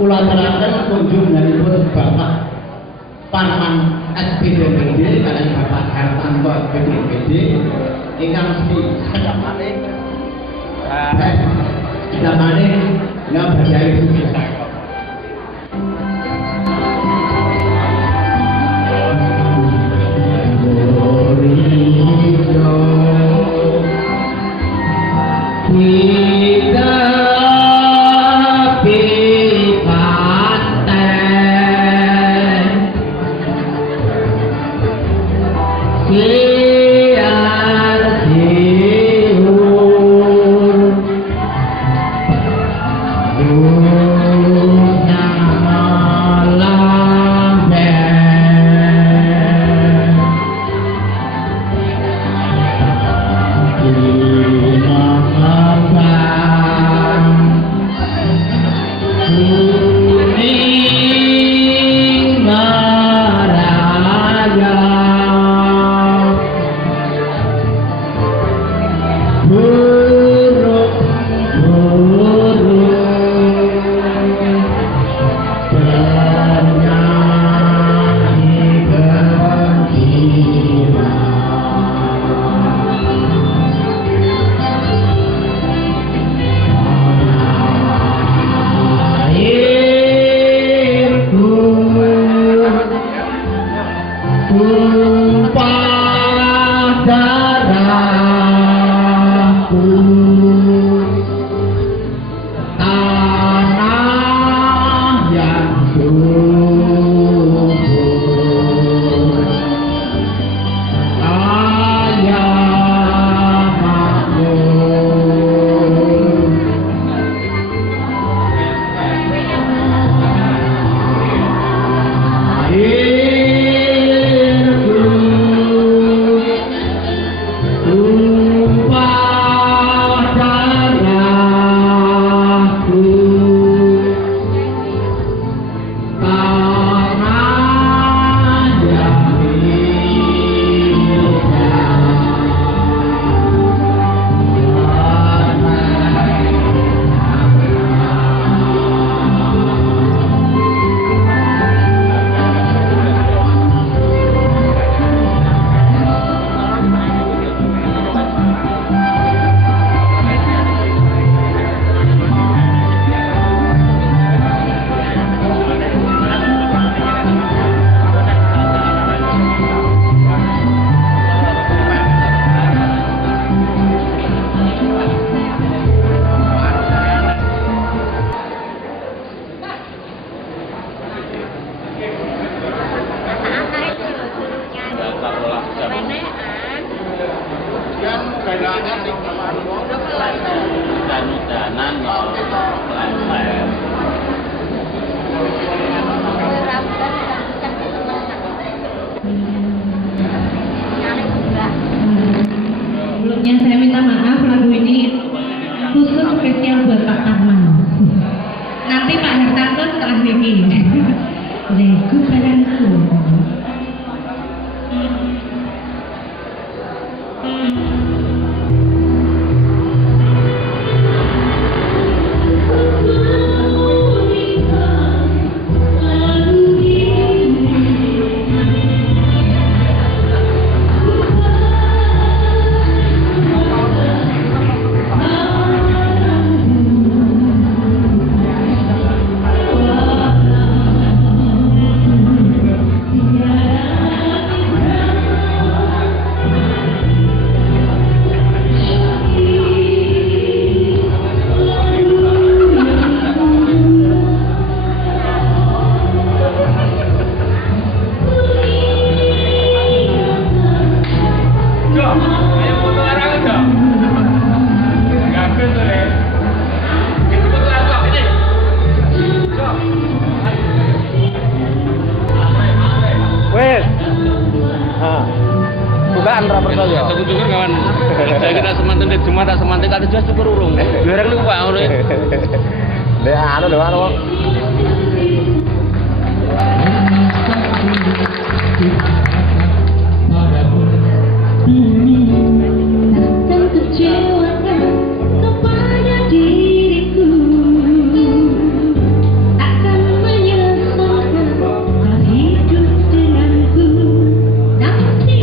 Kula terangkan kunjunganipun Bapak Parman SPDPD kalian Bapak Hermanto SPDPD ingkang sedamane nggak berjaya bisa. Oh Dan-danan mau leher. Sebelumnya saya minta maaf, lagu ini khusus spesial buat Pak Tarman. Nanti Pak Hartanto setelah ini. Lagu badanku. Bukaan rapor saya. Aku syukur kawan. Saya kena semanten di Jumat tak semanten kata jelas syukur urung. Bareng niku Pak ngono. Dek anu lho anu. Dan kecewakan kepada diriku, takkan menyelesaikan kau hidup denganku nanti.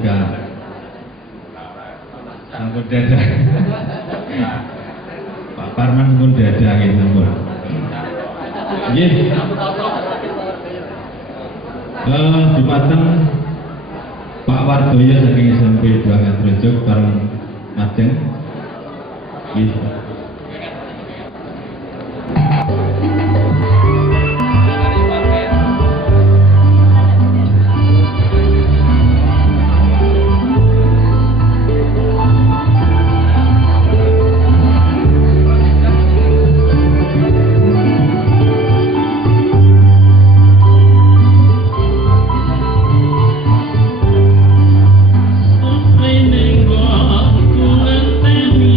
juga sampun dadah. Pak Parman pun dadah nggih sampun. Nggih. Dumateng Pak Wardoyo saking SMP 2 Ngadrejog bareng Majeng. Nggih. Ning kok kulen teni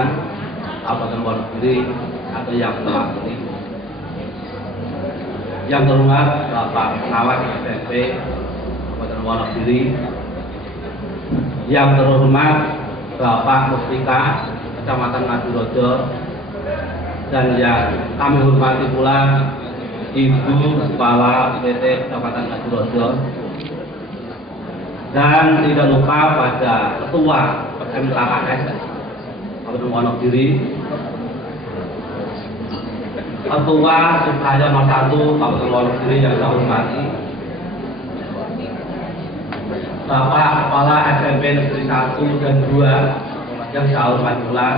Kecamatan Kabupaten Wonogiri atau yang mewakili. Yang terhormat Bapak Pengawas SMP Kabupaten Wonogiri, yang terhormat Bapak Muspika Kecamatan Ngadirojo, dan yang kami hormati pula Ibu Kepala PT Kecamatan Ngadirojo, dan tidak lupa pada Ketua MKKS Kabupaten Wonogiri, Ketua Supraya 01 Kabupaten Wonogiri yang saya hormati, Bapak Kepala SMP Negeri 1 dan 2 yang saya hormati pula,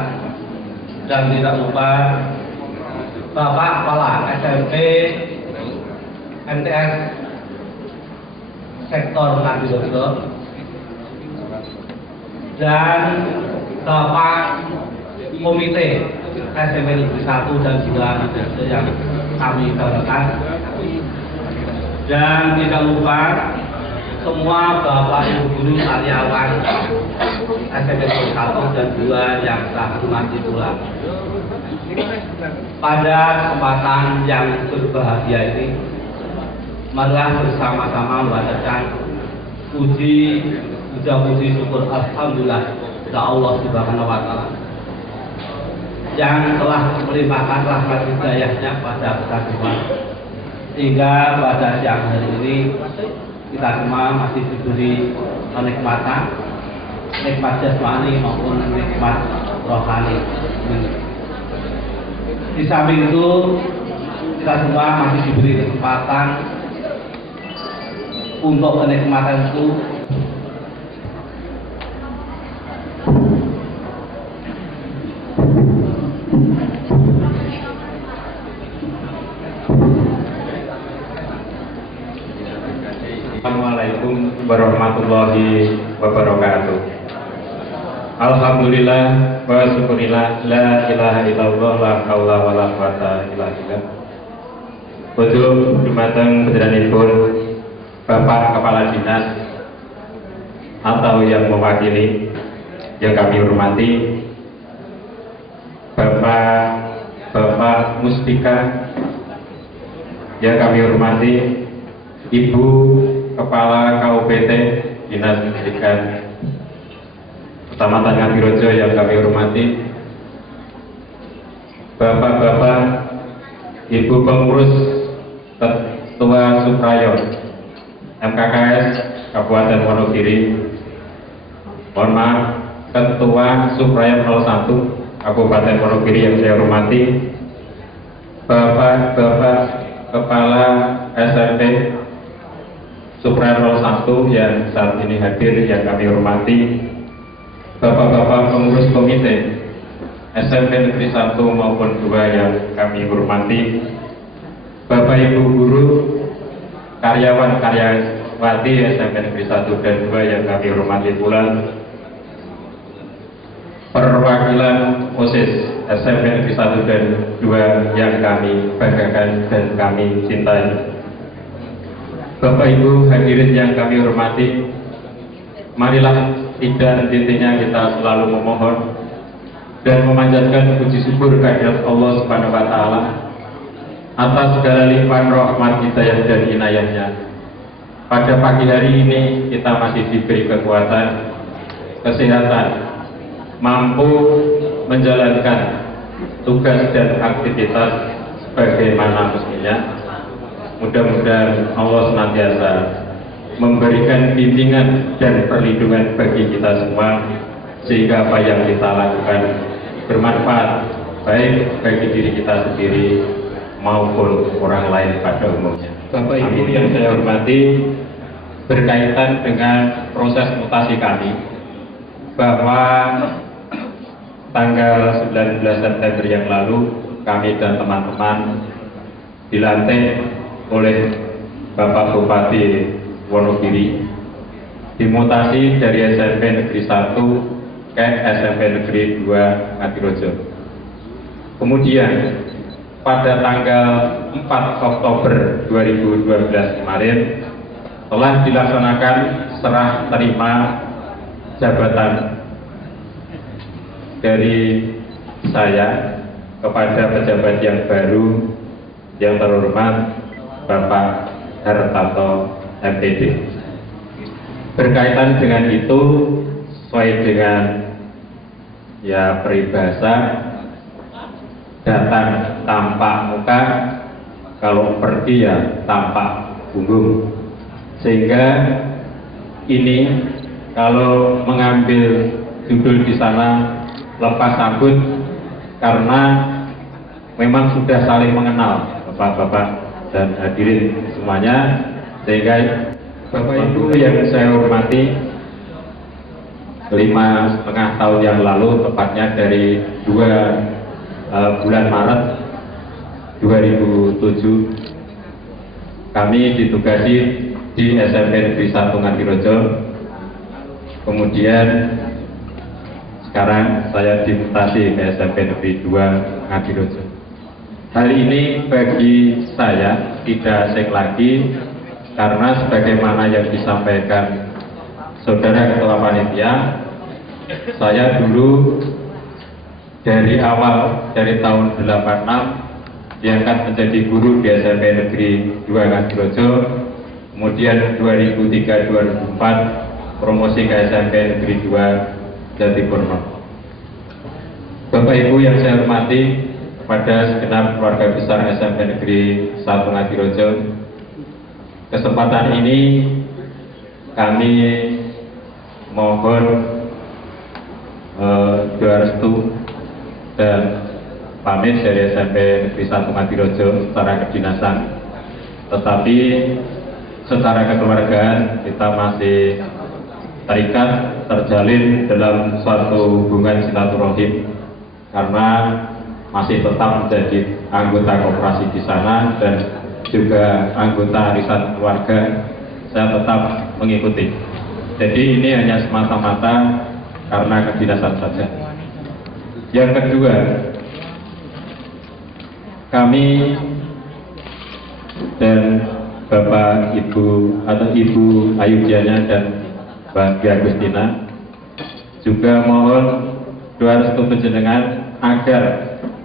dan tidak lupa Bapak Kepala SMP MTS Sektor Ngadirojo, dan Bapak Komite SMP Negeri 1 dan 2 Ngadirojo yang kami banggakan, dan tidak lupa semua Bapak Ibu guru karyawan SMP Negeri 1 dan 2 yang saya hormati pula. Pada kesempatan yang berbahagia ini, marilah bersama-sama membacakan puji syukur alhamdulillah kepada Allah Subhanahu wa taala yang telah melimpahkan rahmat hidayahnya kepada kita semua, sehingga pada siang hari ini kita semua masih diberi kenikmatan, nikmat jasmani maupun nikmat rohani. Di samping itu kita semua masih diberi kesempatan untuk kenikmatan itu Assalamualaikum warahmatullahi wabarakatuh. Alhamdulillah wa syukurillah, la ilaha illallah, la haula wa la quwata illa billah. Pujuk dumateng putra-putranipun Bapak Kepala Dinas atau yang mewakili yang kami hormati, Bapak Muspika yang kami hormati, Ibu Kepala KUPT Dinas Pendidikan Kecamatan Ngadirojo yang kami hormati, Bapak-bapak, Ibu pengurus Ketua Suprayo MKKS Kabupaten Wonogiri, mohon maaf, Ketua Suprayo 01 Kabupaten Wonogiri yang saya hormati, Bapak-bapak Kepala SMP Suprayo 01 yang saat ini hadir yang kami hormati, Bapak-bapak pengurus komite SMP Negeri 1 maupun 2 yang kami hormati, Bapak Ibu guru, karyawan-karyawati SMP Negeri 1 dan 2 yang kami hormati pula, perwakilan OSIS SMP Negeri 1 dan 2 yang kami banggakan dan kami cintai. Bapak Ibu hadirin yang kami hormati, marilah tidak henti-hentinya kita selalu memohon dan memanjatkan puji syukur kehadirat Allah Subhanahu wa taala atas segala limpahan rahmat hidayah dan inayahnya. Pada pagi hari ini kita masih diberi kekuatan, kesehatan, mampu menjalankan tugas dan aktivitas sebagaimana mestinya. Mudah-mudahan Allah senantiasa memberikan bimbingan dan perlindungan bagi kita semua, sehingga apa yang kita lakukan bermanfaat baik bagi diri kita sendiri maupun orang lain pada umumnya. Bapak Ibu yang saya hormati, berkaitan dengan proses mutasi kami, bahwa tanggal 19 September yang lalu kami dan teman-teman dilantik oleh Bapak Bupati Wonogiri, dimutasi dari SMP Negeri 1 ke SMP Negeri 2 Ngadirojo. Kemudian pada tanggal 4 Oktober 2012 kemarin telah dilaksanakan serah terima jabatan dari saya kepada pejabat yang baru yang terhormat Bapak Hartanto MPD. Berkaitan dengan itu, sesuai dengan ya peribahasa, datang tampak muka, kalau pergi ya tampak punggung. Sehingga ini kalau mengambil judul di sana lepas sambut, karena memang sudah saling mengenal Bapak-bapak dan hadirin semuanya, sehingga Bapak Ibu yang saya hormati, 5,5 tahun yang lalu, tepatnya dari 2 bulan Maret 2007, kami ditugasi di SMP Negeri 1 Ngadirojo. Kemudian sekarang saya dimutasi ke SMP Negeri 2 Ngadirojo. Hal ini bagi saya tidak asing lagi, karena sebagaimana yang disampaikan Saudara Ketua Panitia, saya dulu dari awal, dari tahun 86 diangkat menjadi guru di SMP Negeri 2 Ngadirojo. Kemudian 2003-2004 promosi ke SMP Negeri 2 Jatipurno. Bapak Ibu yang saya hormati, kepada segenap keluarga besar SMP Negeri 1 Ngadirojo, kesempatan ini kami mohon doa restu dan pamit dari SMP Negeri 1 Ngadirojo secara kedinasan, tetapi secara kekeluargaan kita masih terikat, terjalin dalam suatu hubungan silaturahim, karena masih tetap menjadi anggota koperasi di sana dan juga anggota arisan keluarga. Saya tetap mengikuti. Jadi ini hanya semata-mata karena kedinasan saja. Yang kedua, kami dan Bapak Ibu atau Ibu Ayudiana dan Mbak Agustina juga mohon doa restu panjenengan agar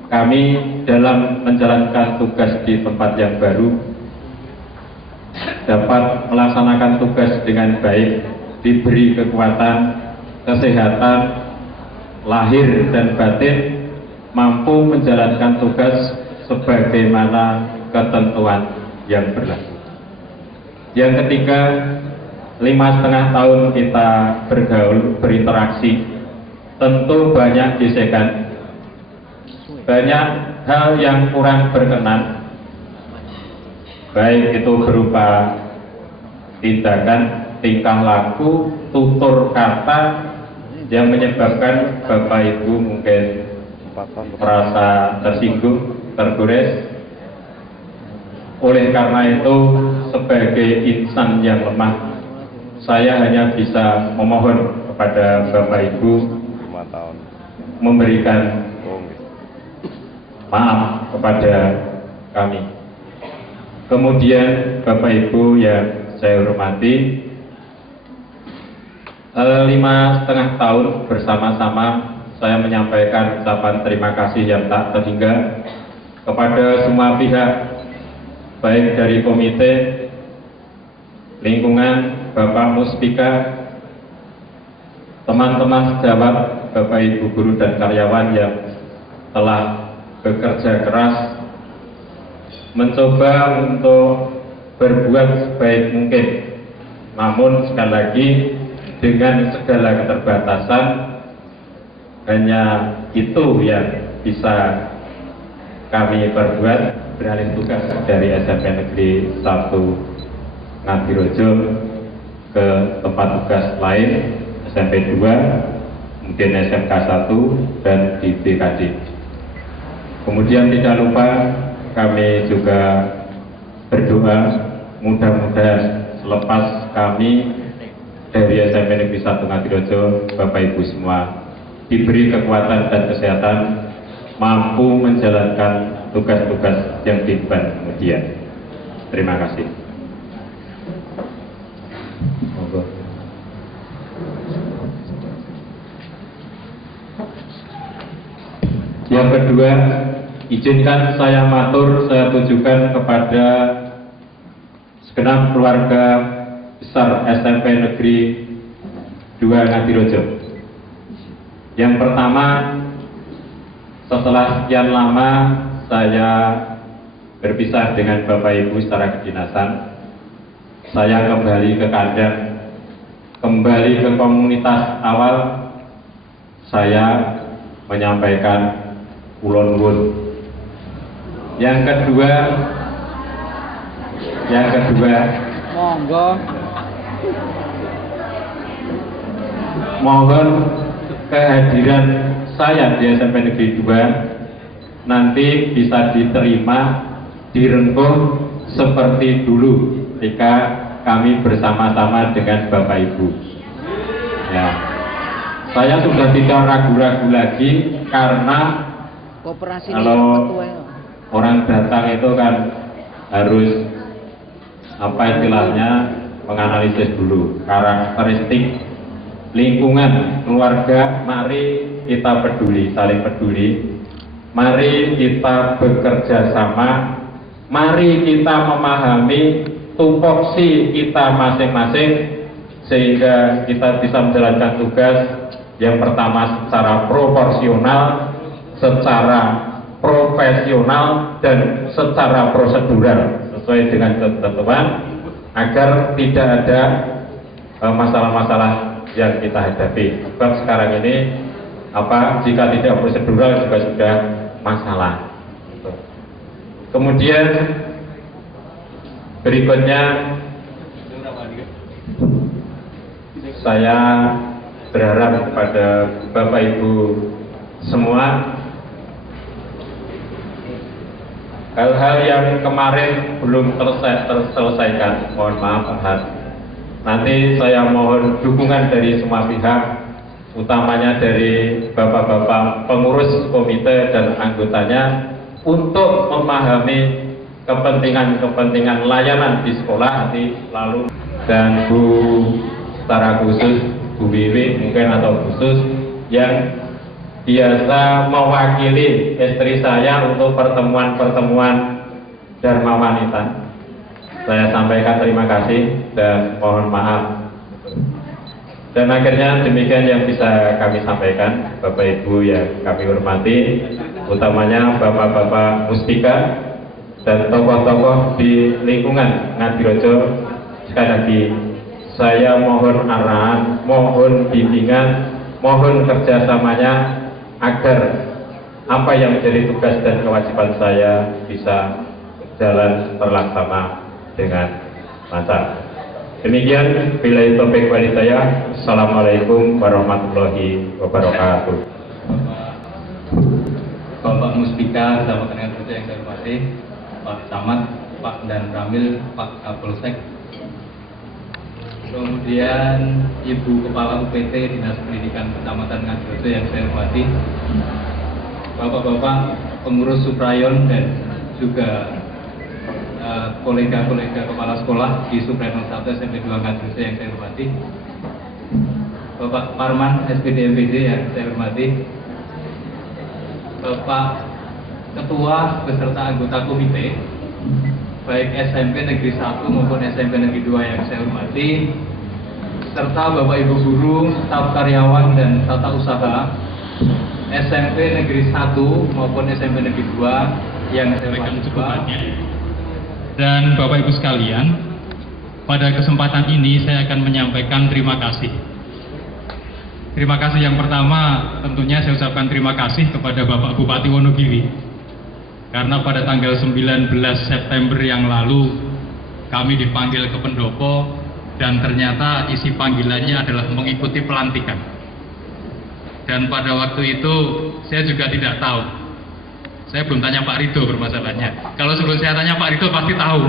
kami dalam menjalankan tugas di tempat yang baru dapat melaksanakan tugas dengan baik, diberi kekuatan, kesehatan, lahir dan batin, mampu menjalankan tugas sebagaimana ketentuan yang berlaku. Yang ketiga, 5,5 tahun kita bergaul, berinteraksi, tentu banyak gesekan, banyak hal yang kurang berkenan, baik itu berupa tindakan, tingkah laku, tutur kata yang menyebabkan Bapak Ibu mungkin merasa tersinggung, tergores. Oleh karena itu, sebagai insan yang lemah, saya hanya bisa memohon kepada Bapak Ibu memberikan maaf kepada kami. Kemudian Bapak Ibu yang saya hormati, 5,5 tahun bersama-sama saya menyampaikan ucapan terima kasih yang tak terhingga kepada semua pihak, baik dari komite lingkungan, Bapak Muspika, teman-teman sejawat, Bapak Ibu guru dan karyawan yang telah bekerja keras mencoba untuk berbuat sebaik mungkin, namun sekali lagi dengan segala keterbatasan, hanya itu yang bisa kami perbuat. Beralih tugas dari SMP Negeri 1 Ngadirojo ke tempat tugas lain, SMP 2, kemudian SMK 1 dan di BKD. Kemudian tidak lupa kami juga berdoa mudah-mudahan selepas kami dari SMP Negeri 1 Ngadirojo, Bapak Ibu semua diberi kekuatan dan kesehatan, mampu menjalankan tugas-tugas yang diemban kemudian. Terima kasih. Monggo. Yang kedua, izinkan saya matur saya tujukan kepada segenap keluarga besar SMP Negeri 2 Ngadirojo. Yang pertama, setelah sekian lama saya berpisah dengan Bapak Ibu secara kedinasan, saya kembali ke kandang, kembali ke komunitas awal. Saya menyampaikan ulun-ulun. Yang kedua, Monggo. mohon kehadiran saya di SMP Negeri 2 nanti bisa diterima, direngkuh seperti dulu ketika kami bersama-sama dengan Bapak Ibu. Ya, saya sudah tidak ragu-ragu lagi karena kalau orang datang itu kan harus apa istilahnya menganalisis dulu karakteristik lingkungan keluarga. Mari kita peduli, saling peduli. Mari kita bekerja sama. Mari kita memahami tupoksi kita masing-masing sehingga kita bisa menjalankan tugas yang pertama secara proporsional, secara profesional, dan secara prosedural sesuai dengan ketentuan agar tidak ada masalah-masalah yang kita hadapi. Sebab sekarang ini jika tidak prosedural juga sudah masalah. Kemudian berikutnya saya berharap kepada Bapak Ibu semua, hal-hal yang kemarin belum terselesaikan, mohon maaf Pak. Nanti saya mohon dukungan dari semua pihak, utamanya dari bapak-bapak pengurus komite dan anggotanya untuk memahami kepentingan layanan di sekolah nanti lalu. Dan Bu secara khusus, Bu Wiwi mungkin atau khusus yang biasa mewakili istri saya untuk pertemuan-pertemuan Dharma Wanita, saya sampaikan terima kasih dan mohon maaf. Dan akhirnya demikian yang bisa kami sampaikan, Bapak Ibu yang kami hormati, utamanya Bapak-Bapak Muspika dan tokoh-tokoh di lingkungan Ngadirojo. Sekali lagi saya mohon arahan, mohon bimbingan, mohon kerjasamanya agar apa yang menjadi tugas dan kewajiban saya bisa berjalan terlaksana dengan lancar. Demikian, billahi taufiq wal hidayah. Assalamualaikum warahmatullahi wabarakatuh. Bapak Muspika, sahabat dengan kerja yang saya hormati, Pak Camat, Pak Dan Ramil, Pak Kapolsek, kemudian Ibu Kepala UPT Dinas Pendidikan Kecamatan Ngadirojo yang saya hormati, Bapak-bapak pengurus Suprayon dan juga kolega-kolega kepala sekolah di Suprayon 1 SMP 2 Ngadirojo yang saya hormati, Bapak Parman SPD MPD yang saya hormati, Bapak Ketua beserta anggota komite baik SMP Negeri 1 maupun SMP Negeri 2 yang saya hormati, serta Bapak Ibu guru, staf karyawan dan tata usaha SMP Negeri 1 maupun SMP Negeri 2 yang saya hormati juga. Dan Bapak Ibu sekalian, pada kesempatan ini saya akan menyampaikan terima kasih. Terima kasih yang pertama tentunya saya ucapkan terima kasih kepada Bapak Bupati Wonogiri, karena pada tanggal 19 September yang lalu kami dipanggil ke pendopo dan ternyata isi panggilannya adalah mengikuti pelantikan. Dan pada waktu itu saya juga tidak tahu. Saya belum tanya Pak Rido permasalahannya. Kalau sebelum saya tanya Pak Rido pasti tahu.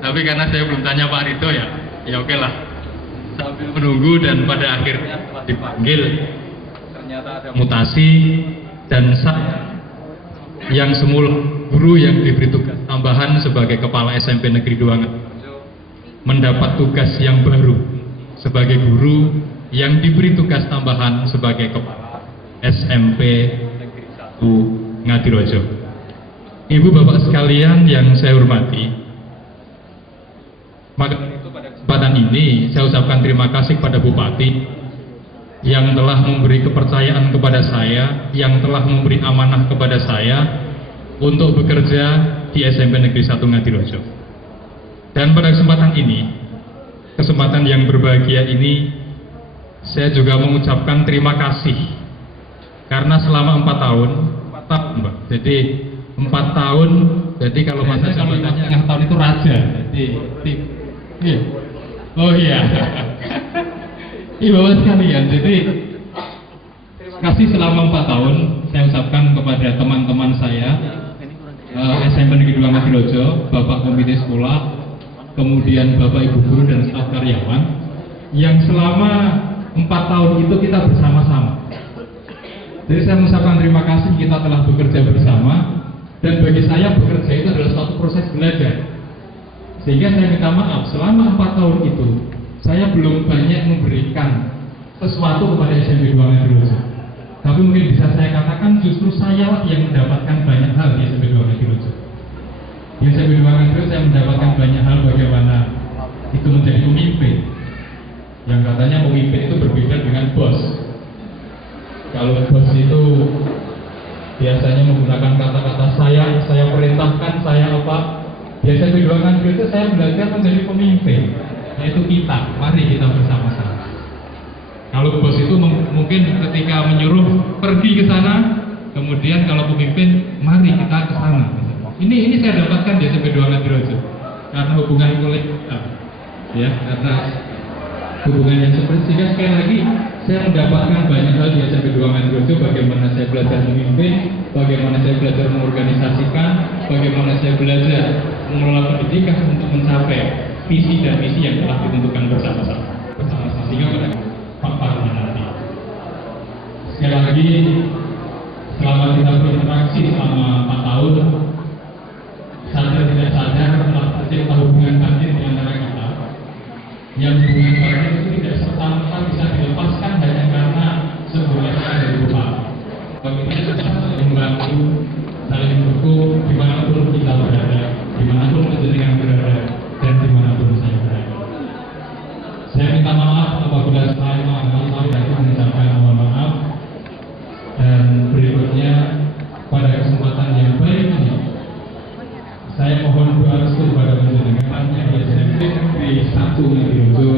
Tapi karena saya belum tanya Pak Rido ya oke lah. Sambil menunggu dan pada akhirnya setelah dipanggil ternyata ada mutasi dan saya yang semula guru yang diberi tugas tambahan sebagai kepala SMP Negeri 2 Ngadirojo mendapat tugas yang baru sebagai guru yang diberi tugas tambahan sebagai kepala SMP Negeri 1 Ngadirojo. Ibu bapak sekalian yang saya hormati, maka pada kesempatan ini saya ucapkan terima kasih kepada Bupati yang telah memberi kepercayaan kepada saya, yang telah memberi amanah kepada saya untuk bekerja di SMP Negeri 1 Ngadirojo. Dan pada kesempatan ini, kesempatan yang berbahagia ini, saya juga mengucapkan terima kasih karena selama 4 tahun, Mbak. Jadi 4 tahun, jadi kalau masa jabatannya yang tahun itu raja. Jadi, iya. Oh iya. Bapak sekalian, jadi kasih selama 4 tahun saya ucapkan kepada teman-teman saya SMP Negeri 2 Ngadirojo, Bapak Komite Sekolah, kemudian Bapak Ibu Guru dan staf karyawan yang selama 4 tahun itu kita bersama-sama. Jadi saya mengucapkan terima kasih kita telah bekerja bersama, dan bagi saya bekerja itu adalah suatu proses belajar. Sehingga saya minta maaf selama 4 tahun itu saya belum banyak memberikan sesuatu kepada SMP 2 Ngadirojo. Tapi mungkin bisa saya katakan justru saya yang mendapatkan banyak hal di SMP 2 Ngadirojo. Di SMP 2 Ngadirojo saya mendapatkan banyak hal bagaimana itu menjadi pemimpin. Yang katanya pemimpin itu berbeda dengan bos. Kalau bos itu biasanya menggunakan kata-kata saya perintahkan, saya apa. Di SMP 2 Ngadirojo saya belajar menjadi pemimpin, yaitu kita, mari kita bersama-sama. Kalau bos itu mungkin ketika menyuruh pergi ke sana, kemudian kalau pemimpin mari kita ke sana. Ini saya dapatkan di SMP 2 Ngadirojo karena hubungan kolektif, ya, karena hubungan yang seperti, sehingga sekali lagi saya mendapatkan banyak hal di SMP 2 Ngadirojo, bagaimana saya belajar memimpin, bagaimana saya belajar mengorganisasikan, bagaimana saya belajar mengelola pendidikan untuk mencapai visi dan misi yang telah ditentukan bersama-sama sehingga pada fakta nanti. Sekali lagi, selama kita berinteraksi selama 4 tahun, sadar tidak sadar telah tercipta hubungan batin di antara kita. Yang hubungan batin itu tidak serta-merta bisa dilepaskan hanya karena sebuah dari Bupati. Kami kita saling membantu, saling mendukung dimanapun kita berada, dimanapun penjenengan berada, dan dimanapun saya berada. Saya minta maaf apabila saya mengucapkan mohon maaf, dan berikutnya pada kesempatan yang baik ini saya mohon doa restu kepada penjenengan yang di SMP Negeri 1 Ngadirojo.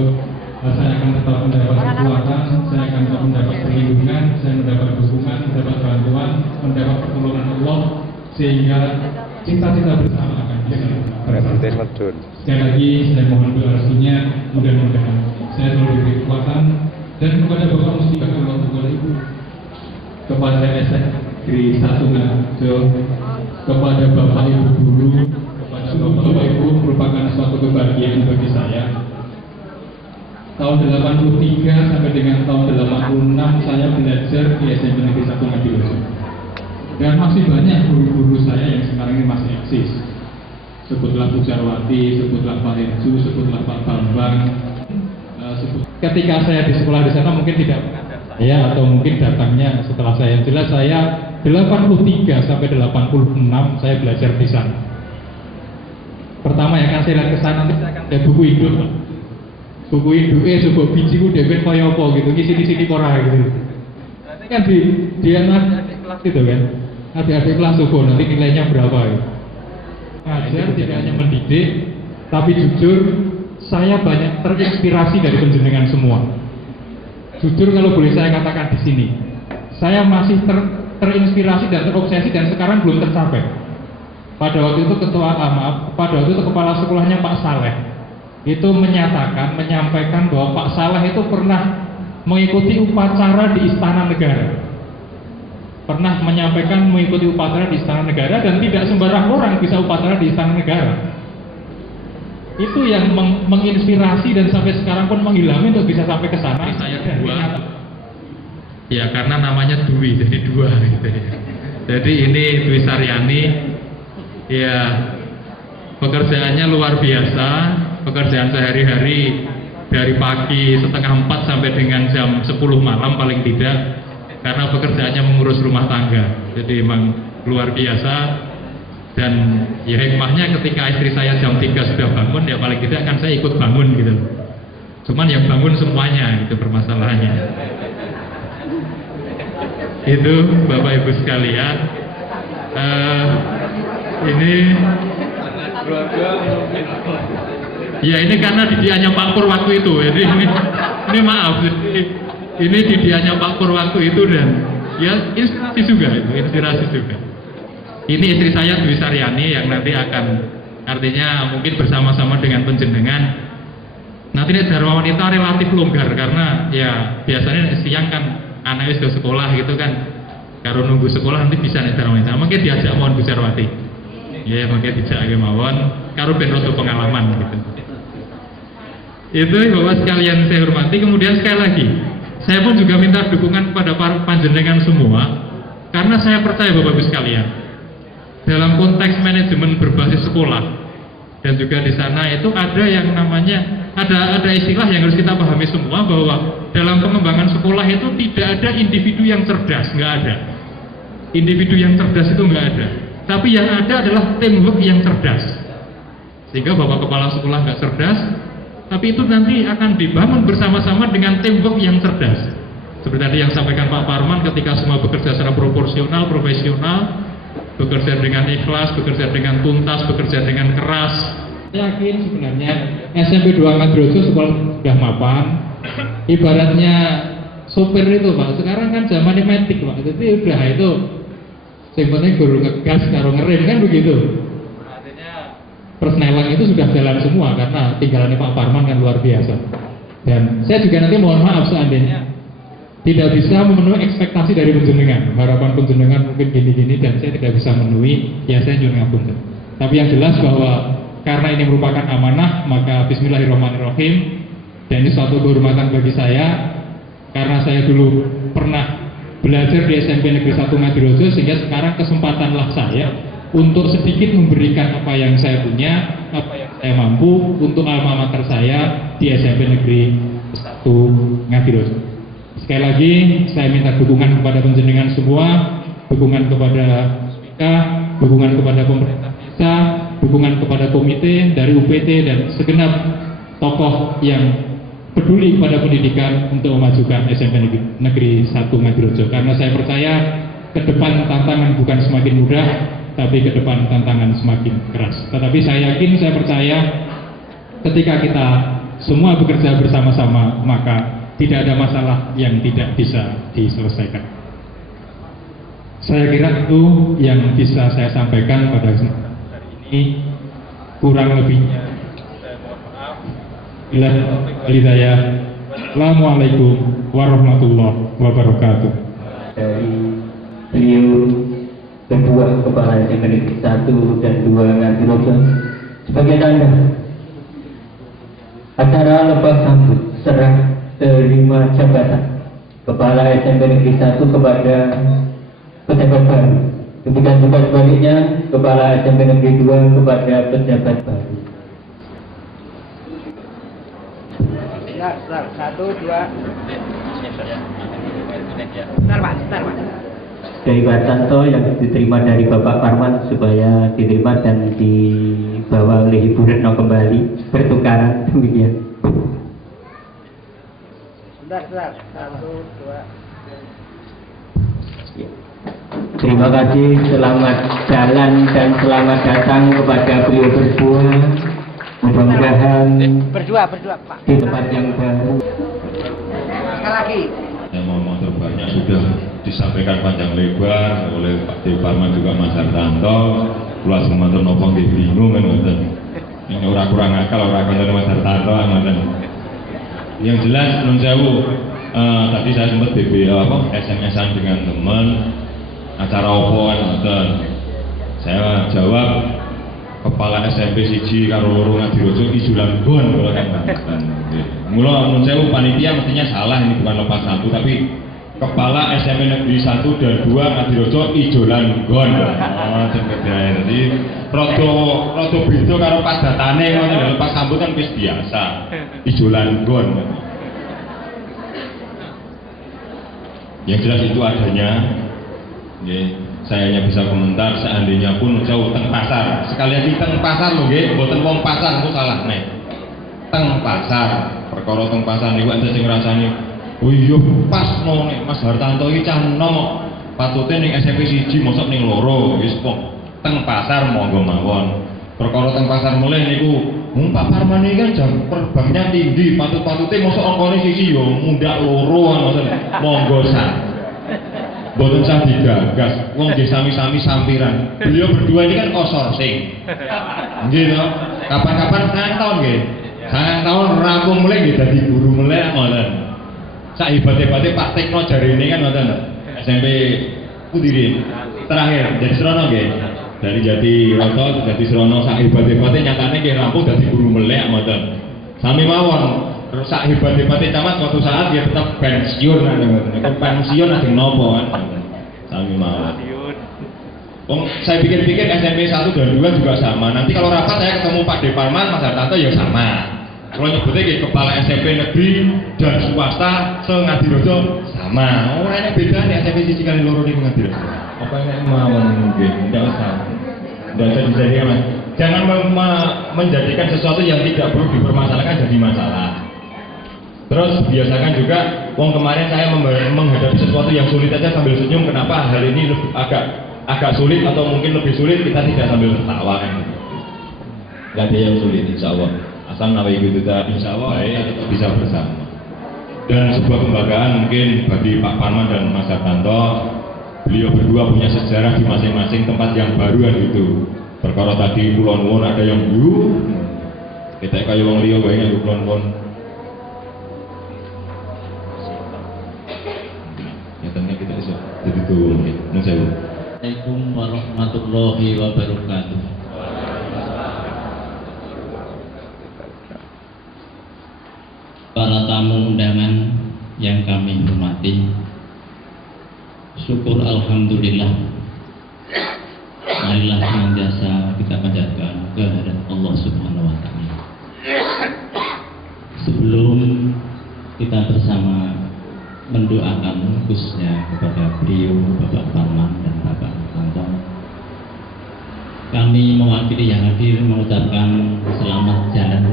Saya akan tetap mendapat kekuatan, saya akan tetap mendapat perlindungan, saya mendapat dukungan, mendapat bantuan, mendapat pertolongan Allah, sehingga cita-cita bersama akan bisa tercapai. Sekali lagi saya mohon doa restunya, mudah-mudahan saya selalu diberi kekuatan, dan kepada Bapak Mustika Allah, kepada Ibu, kepada SMP 1 Ngadirojo, kepada Bapak Ibu Guru, kepada Bapak Ibu, merupakan suatu kebahagiaan bagi saya. Tahun 83 sampai dengan tahun 86 saya belajar di SMP Negeri 1 Ngadirojo. Dan masih banyak guru-guru saya yang sekarang ini masih eksis. Sebutlah Bu Jarwati, sebutlah Pak Henju, sebutlah Pak Bambang. Ketika saya di sekolah di sana mungkin tidak mengajar saya, atau mungkin datangnya setelah saya. Yang jelas saya 83 sampai 86 saya belajar di sana. Pertama yang akan saya lihat ke sana nanti saya akan lihat buku hidup. Buku hidup coba bijiku dhewe kaya apa gitu, ngisi-ngisi ora gitu. Nanti kan di anak kelas itu kan. Adik-adik kelas coba nanti nilainya berapa ya. Ngajar tidak hanya mendidik, tapi jujur saya banyak terinspirasi dari penjenengan semua. Jujur kalau boleh saya katakan di sini, saya masih terinspirasi dan terobsesi dan sekarang belum tercapai. Pada waktu itu pada waktu itu kepala sekolahnya Pak Saleh itu menyampaikan bahwa Pak Saleh itu pernah mengikuti upacara di Istana Negara. Pernah menyampaikan mengikuti upacara di Istana Negara, dan tidak sembarang orang bisa upacara di Istana Negara. Itu yang menginspirasi dan sampai sekarang pun mengilhami untuk bisa sampai ke sana. Saya dua. Ya karena namanya Dwi, jadi dua gitu ya. Jadi ini Dwi Saryani, ya pekerjaannya luar biasa, pekerjaan sehari-hari dari pagi 3:30 sampai dengan jam 10 malam paling tidak, karena pekerjaannya mengurus rumah tangga. Jadi memang luar biasa. Dan ya hikmahnya ketika istri saya jam 3 sudah bangun, ya paling tidak kan saya ikut bangun gitu. Cuman yang bangun semuanya, itu permasalahannya. Itu Bapak Ibu sekalian. Ini ya ini karena didiannya Pak Pur waktu itu. Ini maaf. Ini didiannya Pak Pur waktu itu, dan ya inspirasi juga itu, inspirasi juga. Ini istri saya Dwi Saryani yang nanti akan, artinya mungkin bersama-sama dengan penjenengan. Nanti Dharma Wanita relatif longgar karena ya biasanya siang kan anaknya sudah sekolah gitu kan. Kalau nunggu sekolah nanti bisa nih Dharma Wanita. Mungkin diajak mawon Bu Sarwati. Ya mungkin dijak mawon. Karo ben rodo pengalaman gitu. Itu Bapak sekalian saya hormati. Kemudian sekali lagi, saya pun juga minta dukungan kepada para panjenengan semua, karena saya percaya Bapak Ibu sekalian, dalam konteks manajemen berbasis sekolah dan juga di sana itu ada yang namanya ada istilah yang harus kita pahami semua, bahwa dalam pengembangan sekolah itu tidak ada individu yang cerdas, nggak ada. Individu yang cerdas itu nggak ada. Tapi yang ada adalah teamwork yang cerdas. Sehingga Bapak Kepala Sekolah nggak cerdas, tapi itu nanti akan dibangun bersama-sama dengan teamwork yang cerdas. Seperti tadi yang sampaikan Pak Parman, ketika semua bekerja secara proporsional, profesional, bekerja dengan ikhlas, bekerja dengan tuntas, bekerja dengan keras. Saya yakin sebenarnya SMP 2 Ngadrojo sekolah sudah mapan. Ibaratnya sopir itu Pak, sekarang kan zamannya matic Pak, jadi udah itu yang penting guru ngegas karo ngerem kan begitu. Artinya persnelang itu sudah jalan semua karena tinggalannya Pak Parman kan luar biasa. Dan saya juga nanti mohon maaf seandainya tidak bisa memenuhi ekspektasi dari penjenengan, harapan penjenengan mungkin gini-gini dan saya tidak bisa memenuhi, ya saya juga ngapunten. Tapi yang jelas bahwa karena ini merupakan amanah, maka Bismillahirrahmanirrahim, dan ini suatu kehormatan bagi saya karena saya dulu pernah belajar di SMP Negeri 1 Ngadirojo, sehingga sekarang kesempatanlah saya untuk sedikit memberikan apa yang saya punya, apa yang saya mampu untuk alma mater saya di SMP Negeri 1 Ngadirojo. Sekali lagi saya minta dukungan kepada penjenengan semua, dukungan kepada SPK, dukungan kepada pemerintah desa, dukungan kepada komite dari UPT dan segenap tokoh yang peduli pada pendidikan untuk memajukan SMP Negeri 1 Ngadirojo. Karena saya percaya ke depan tantangan bukan semakin mudah, tapi ke depan tantangan semakin keras. Tetapi saya yakin, saya percaya ketika kita semua bekerja bersama-sama, maka tidak ada masalah yang tidak bisa diselesaikan. Saya kira itu yang bisa saya sampaikan pada kesempatan hari ini. Kurang lebihnya saya mohon maaf. Assalamualaikum warahmatullahi wabarakatuh. Dari beliau kedua kepala SMP Negeri 1 dan 2 Ngadirojo sebagai tanda acara lepas sambut serah terima jabatan kepala SMP Negeri 1 kepada pejabat baru. Demikian juga sebaliknya kepala SMP Negeri 2 kepada pejabat baru. Satu, dua. Bentar, Pak. Dari Pak Tanto yang diterima dari Bapak Parman supaya diterima dan dibawa oleh Ibu Retno kembali bertukaran demikian. Bentar. Satu, dua. Terima kasih, selamat jalan dan selamat datang kepada beliau berdua. Mudah-mudahan Berdua, Pak. di tempat yang baru. Sekali lagi. Yang ngomong terbanyak sudah disampaikan panjang lebar oleh Pak Dewi Parman juga Mas Hartanto. Kula semanten nopo nggih bingung ngoten. Ini ora kurang akal ora kangen Mas Hartanto ngoten. Yang jelas nun sewu tadi saya sempat SMS-an dengan teman acara opo ngoten. Saya jawab kepala SMP siji karo loro Ngadirojo ijulan gon kula kan. Mula nun sewu panitia mestinya salah, ini bukan lepas satu tapi kepala SMP Negeri 1 dan 2 Ngadirojo ijolan gon. Oh, cenderung. Jadi rada beda karo padatane ngono lho, lepas sambut kan wis biasa. Ijolan gon. Yang jelas itu adanya. Nggih, saya hanya bisa komentar seandainya pun jauh teng pasar. Sekalian di teng pasar lho nggih, mboten wong pasar itu salah nek. Teng pasar, perkara teng pasar niku enten sing ngrasani, "Oh iya pas no nek Mas Hartanto iki cah enom patute ning SMP 1 mosok ning loro." Wis kok teng pasar monggo mawon. Perkara teng pasar mulih niku, Pak Parman iki kan jam terbangnya tinggi, patut-patute mosok angkane siji yo mundak loro ngoten. Monggo sak. Boten sah digagas, wong nggih sami-sami sampiran. Beliau berdua ini kan outsourcing. Nggih to? Kapan-kapan nganton nggih. Sangat tahun rampung mulai nggih dadi guru mulai ngoten. Sak hebat-hebate Pak Tekno jarine kan ngoten. SMP Putri terakhir jadi Serono nggih. Dari Jati Roto jadi Serono sak hebat-hebate nyatane nggih rampung dadi guru mulai ngoten. Sami mawon. Terus sak hebat-hebatnya camat suatu saat dia tetap pensiun ngoten. Pensiun ajeng nopo kan. Sami mawon. Saya pikir-pikir SMP 1 dan 2 juga sama. Nanti kalau rapat saya ketemu Pak Deparman, Mas Hartanto ya sama. Kalau nyebutnya kayak kepala SMP negeri dan swasta se-Ngadirojo sama. Oh ini beda nih SMP sisi kali loro nih Ngadirojo. Apa yang mawon mungkin? Tidak usah. Tidak usah dijadikan mas. Jangan menjadikan sesuatu yang tidak perlu dipermasalahkan jadi masalah. Terus biasakan juga, wong kemarin saya menghadapi sesuatu yang sulit aja sambil senyum. Kenapa hal ini agak sulit atau mungkin lebih sulit kita tidak sambil tertawa kan? Gak ada yang sulit insya Allah. Asal nama ibu kita insya Allah bisa bersama. Dan sebuah kebanggaan mungkin bagi Pak Parman dan Mas Hartanto. Beliau berdua punya sejarah di masing-masing tempat yang baru kan gitu. Perkara tadi Kulon Won ada yang dulu. Kita kayak wong liya bayangnya Kulon Won. Kita bisa jadi tuh mungkin saya. Assalamualaikum warahmatullahi wabarakatuh. Para tamu undangan yang kami hormati, syukur alhamdulillah. Marilah senantiasa kita panjatkan kehadirat Allah Subhanahu wa taala. Sebelum kita bersama mendoakan khususnya kepada beliau Bapak Parman dan Bapak Hartanto, kami mewakili yang hadir mengucapkan selamat jalan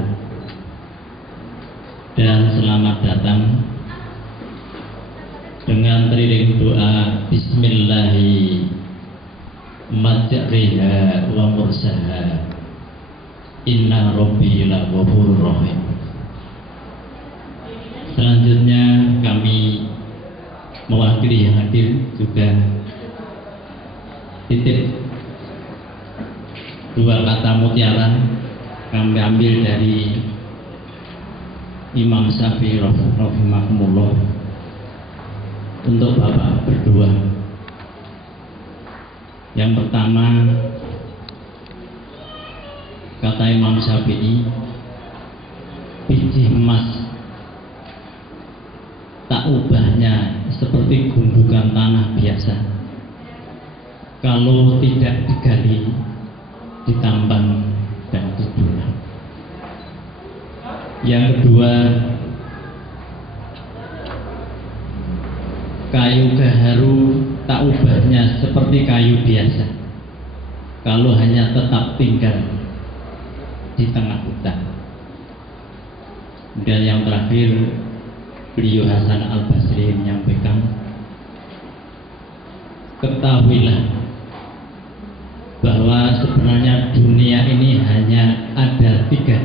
dan selamat datang dengan teriring doa Bismillahi majriha wa mursaha inna rabbi la ghafurur rahim. Selanjutnya kami mewakili yang hadir juga titip dua kata mutiara kami ambil dari Imam Syafi'i rahimahullah untuk Bapak berdua. Yang pertama, kata Imam Syafi'i, biji emas tak ubahnya seperti gundukan tanah biasa kalau tidak digali, ditambang dan ditulang. Yang kedua, kayu gaharu tak ubahnya seperti kayu biasa kalau hanya tetap tinggal di tengah hutan. Dan yang terakhir, beliau Hasan Al-Basri menyampaikan, ketahuilah bahwa sebenarnya dunia ini hanya ada tiga.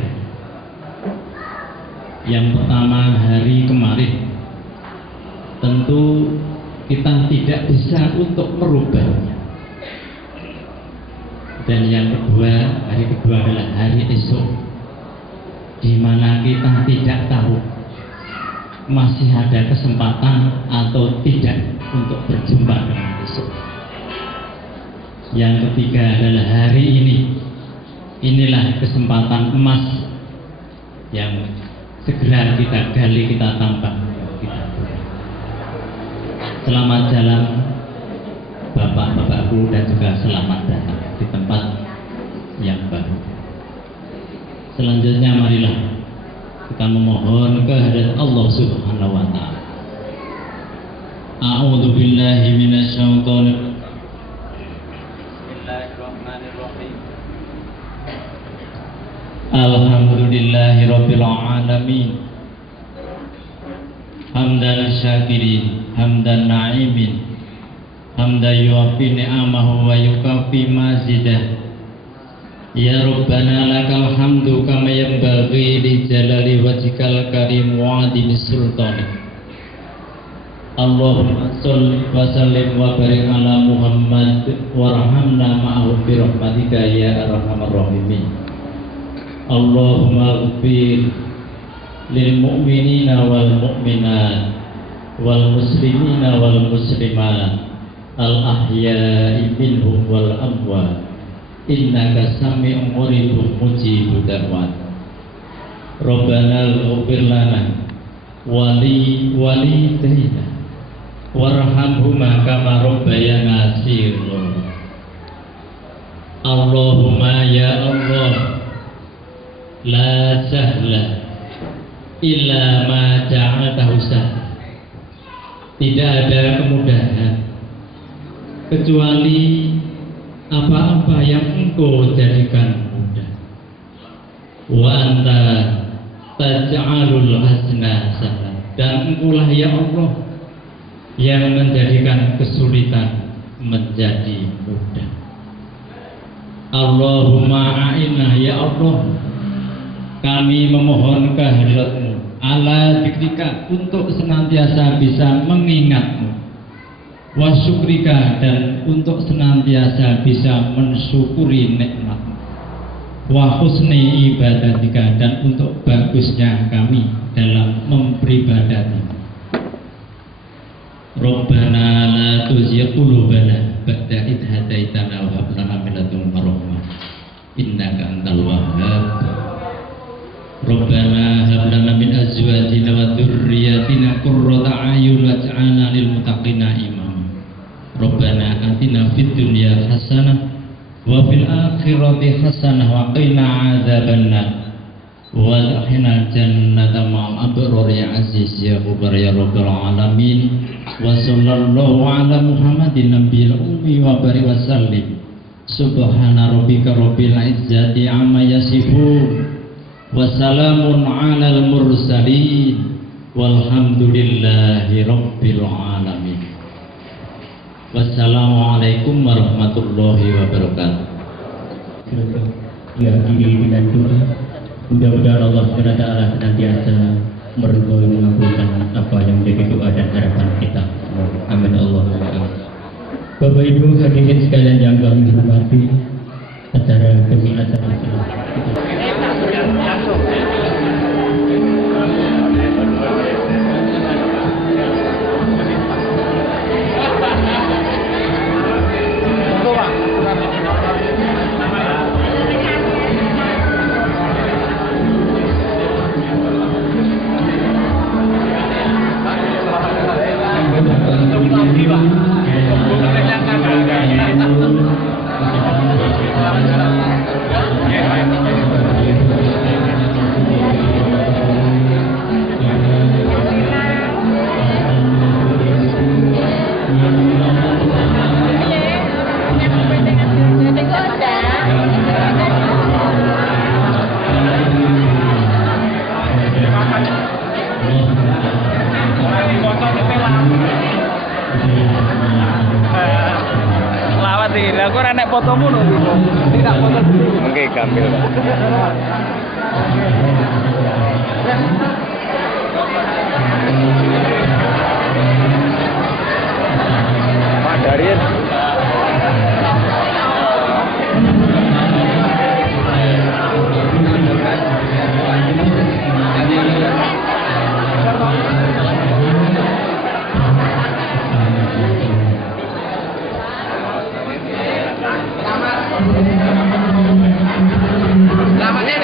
Yang pertama, hari kemarin. Tentu kita tidak bisa untuk merubahnya. Dan yang kedua, hari kedua adalah hari esok, di mana kita tidak tahu masih ada kesempatan atau tidak untuk berjumpa dengan besok. Yang ketiga adalah hari ini. Inilah kesempatan emas yang segera kita gali, kita tambang, kita beri. Selamat jalan Bapak-bapakku dan juga selamat datang di tempat yang baru. Selanjutnya marilah kita memohon kehadirat Allah Subhanahu wa taala. A'udzu billahi minasyaitonir rabbil alamin. Hamdan syakirin, hamdan na'imin, hamdan yuafi ni'amahu wa yukafi mazidah. Ya Rabbana lakal hamdu kama yanbaghi li jalali wajhikal karim wa adimi sultani. Allahumma sholli wa sallim wa barik ala Muhammad warhamna ma'ahu bi rahmatika ya arhamar rahimin. Allahumma ighfir lil mu'minina wal mu'minat wal muslimina wal muslimat al ahya'i minhum wal amwat innaka sami'un qaribun mujibud da'wat. Rabbana ighfir lana wali walidayna warhamhuma kama rabbayana shighara. Allahumma ya Allah la sahla illa ma ja'altahu sahla. Tidak ada kemudahan kecuali apa-apa yang engkau jadikan mudah. Wa anta taj'alul hasna sahla. Dan engkaulah ya Allah yang menjadikan kesulitan menjadi mudah. Allahumma a'inna ya Allah, kami memohon kehadiratmu ala dzikrika untuk senantiasa bisa mengingatmu, wa syukrika dan untuk senantiasa bisa mensyukuri nikmatmu, wa husni ibadatika dan untuk bagusnya kami dalam memperibadatimu. Rabbana la tuzigh qulubana ba'da idh hadaitana wa hab lana min ladunka rahmah innaka antal wahhab. Rabbana hab lana min azwajina wa dzurriyyatina qurrata a'yun waj'alna lil muttaqina imama. Rabbana atina fid dunya hasanah wa fil akhirati hasanah wa qina adzabannar. Wadkhilna jannata ma'al abrar ya aziz ya ghaffar ya rabbal alamin. Wa sallallahu ala Muhammadin nabiyil ummi wa barik wa sallim. Subhana rabbika rabbil izzati amma yasifun wa salamun alal mursalin walhamdulillahi rabbil alamin. Wassalamualaikum warahmatullahi wabarakatuh. Diakhiri dengan doa. Mudah-mudahan Allah SWT senantiasa merengkuh mengabulkan apa yang menjadi doa dan harapan kita. Amin Allahumma amin. Bapak Ibu hadirin sekalian yang kami hormati, acara demi acara fotomu tidak foto oke gambil Pak Darius Selamatnya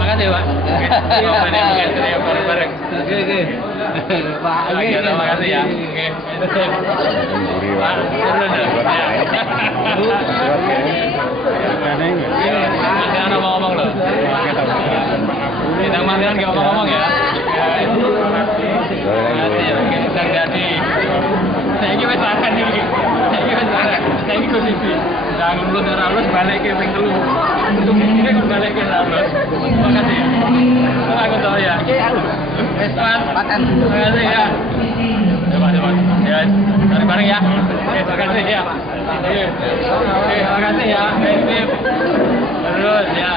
Makasih Pak. Bareng-bareng. Oke. Pak, Terima kasih ya. Oke. Pak, Masih ada ngomong loh. Bintang Mandiran nggak ngomong ya. Bintang Jadi. Saya ini wes akan ini. Saya ini posisi. Jangan lulus balik ke ping 3. Untuk ini kan balik ke lulus. Makasih ya. Terima kasih ya. Makan. Terima kasih ya. Terima kasih. Ya, bareng-bareng ya. Terima kasih ya. Terima kasih ya. Terus ya.